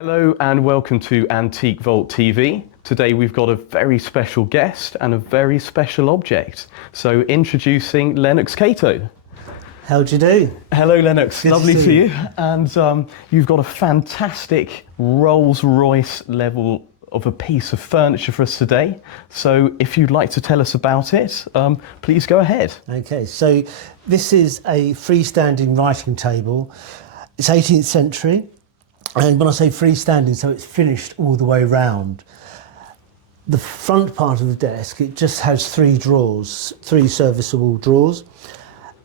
Hello and welcome to Antique Vault TV. Today we've got a very special guest and a very special object. So introducing Lennox Cato. How do you do? Hello Lennox, Good lovely to to see you. And you've got a fantastic Rolls-Royce level of a piece of furniture for us today. So if you'd like to tell us about it, please go ahead. Okay, so this is a freestanding writing table. It's 18th century. And when I say freestanding, so it's finished all the way round. The front part of the desk, it just has three drawers, three serviceable drawers.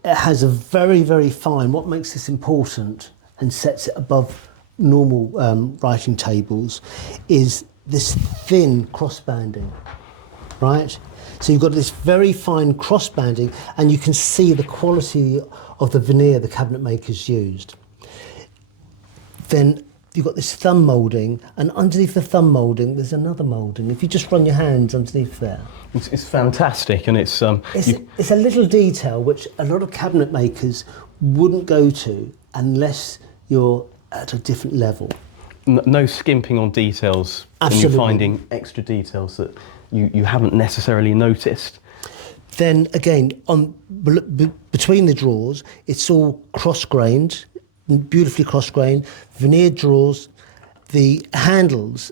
It has a very, very fine, what makes this important and sets it above normal writing tables is this thin crossbanding, right? So you've got this very fine crossbanding and you can see the quality of the veneer the cabinet makers used. Then you've got this thumb moulding, and underneath the thumb moulding, there's another moulding. If you just run your hands underneath there. It's fantastic, and it's a little detail which a lot of cabinet makers wouldn't go to unless you're at a different level. No skimping on details. Absolutely. And you're finding extra details that you haven't necessarily noticed. Then again, between the drawers, it's all cross-grained, beautifully cross-grained, veneered drawers. The handles,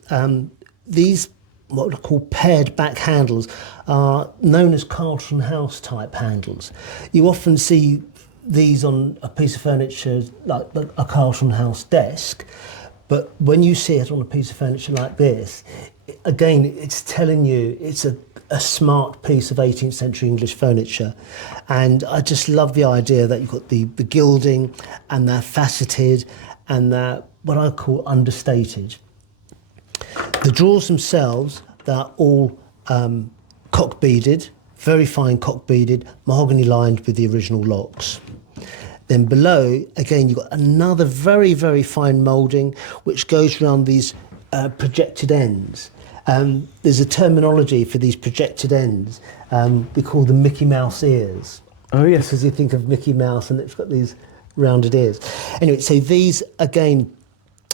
these what are called paired back handles, are known as Carlton House type handles. You often see these on a piece of furniture like a Carlton House desk, but when you see it on a piece of furniture like this, again, it's telling you it's a smart piece of 18th century English furniture. And I just love the idea that you've got the gilding and they're faceted and they're what I call understated. The drawers themselves, they're all cock beaded, very fine cock beaded, mahogany lined with the original locks. Then below, again, you've got another very, very fine moulding which goes around these projected ends. There's a terminology for these projected ends. We call them Mickey Mouse ears. Oh yes. Because you think of Mickey Mouse and it's got these rounded ears. Anyway, so these, again,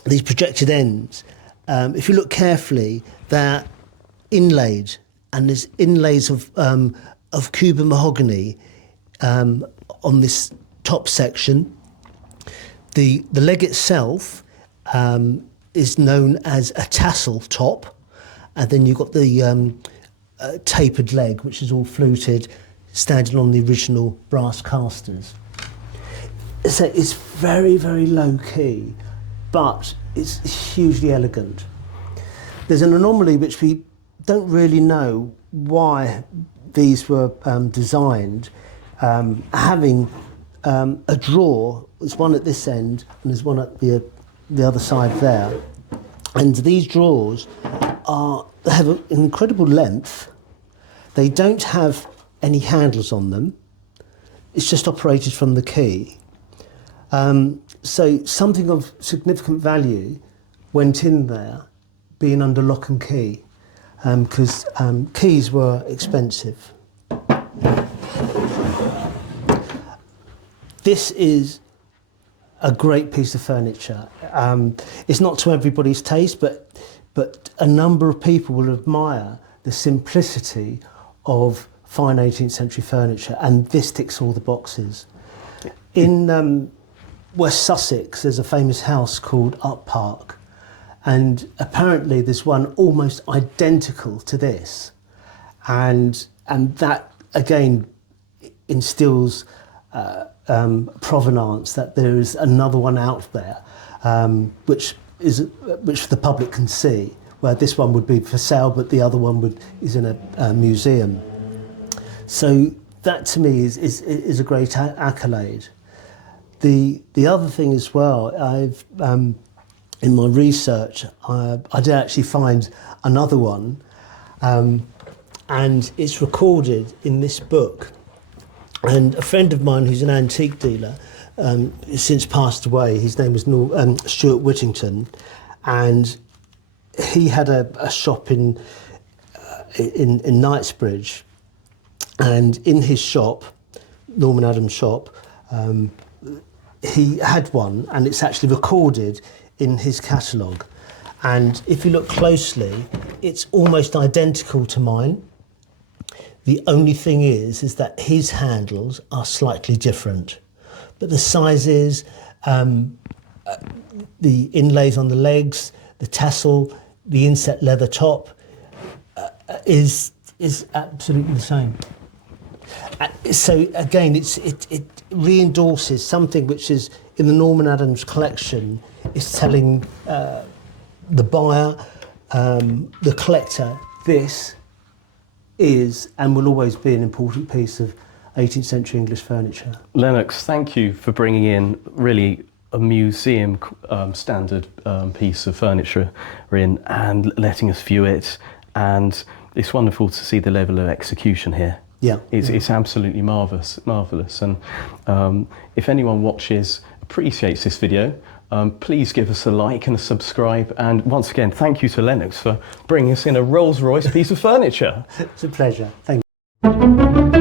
these projected ends, if you look carefully, they're inlaid, and there's inlays of Cuban mahogany on this top section. The leg itself is known as a tassel top. And then you've got the tapered leg, which is all fluted, standing on the original brass casters. So it's very, very low key, but it's hugely elegant. There's an anomaly which we don't really know why these were designed. Having a drawer, there's one at this end and there's one at the other side there. And these drawers they have an incredible length. They don't have any handles on them. It's just operated from the key. So something of significant value went in there, being under lock and key, because keys were expensive. This is a great piece of furniture. It's not to everybody's taste, but a number of people will admire the simplicity of fine 18th century furniture, and this ticks all the boxes. In West Sussex, there's a famous house called Uppark, and apparently there's one almost identical to this, and that again instills provenance, that there is another one out there, which the public can see, where this one would be for sale, but the other one is in a museum. So that to me is a great accolade. The other thing as well, I've in my research, I did actually find another one, and it's recorded in this book. And a friend of mine who's an antique dealer has since passed away. His name was Stuart Whittington, and he had a shop in Knightsbridge, and in his shop, Norman Adams' shop, he had one, and it's actually recorded in his catalogue. And if you look closely, it's almost identical to mine. The only thing is that his handles are slightly different, but the sizes, the inlays on the legs, the tassel, the inset leather top is absolutely the same. So again, it re-endorses something which is in the Norman Adams collection, is telling the buyer, the collector, this is and will always be an important piece of 18th century English furniture. Lennox, thank you for bringing in really a museum standard piece of furniture in and letting us view it. And it's wonderful to see the level of execution here. Yeah, it's absolutely marvellous. And if anyone watches, appreciates this video, please give us a like and a subscribe. And once again, thank you to Lennox for bringing us in a Rolls-Royce piece of furniture. It's a pleasure. Thank you.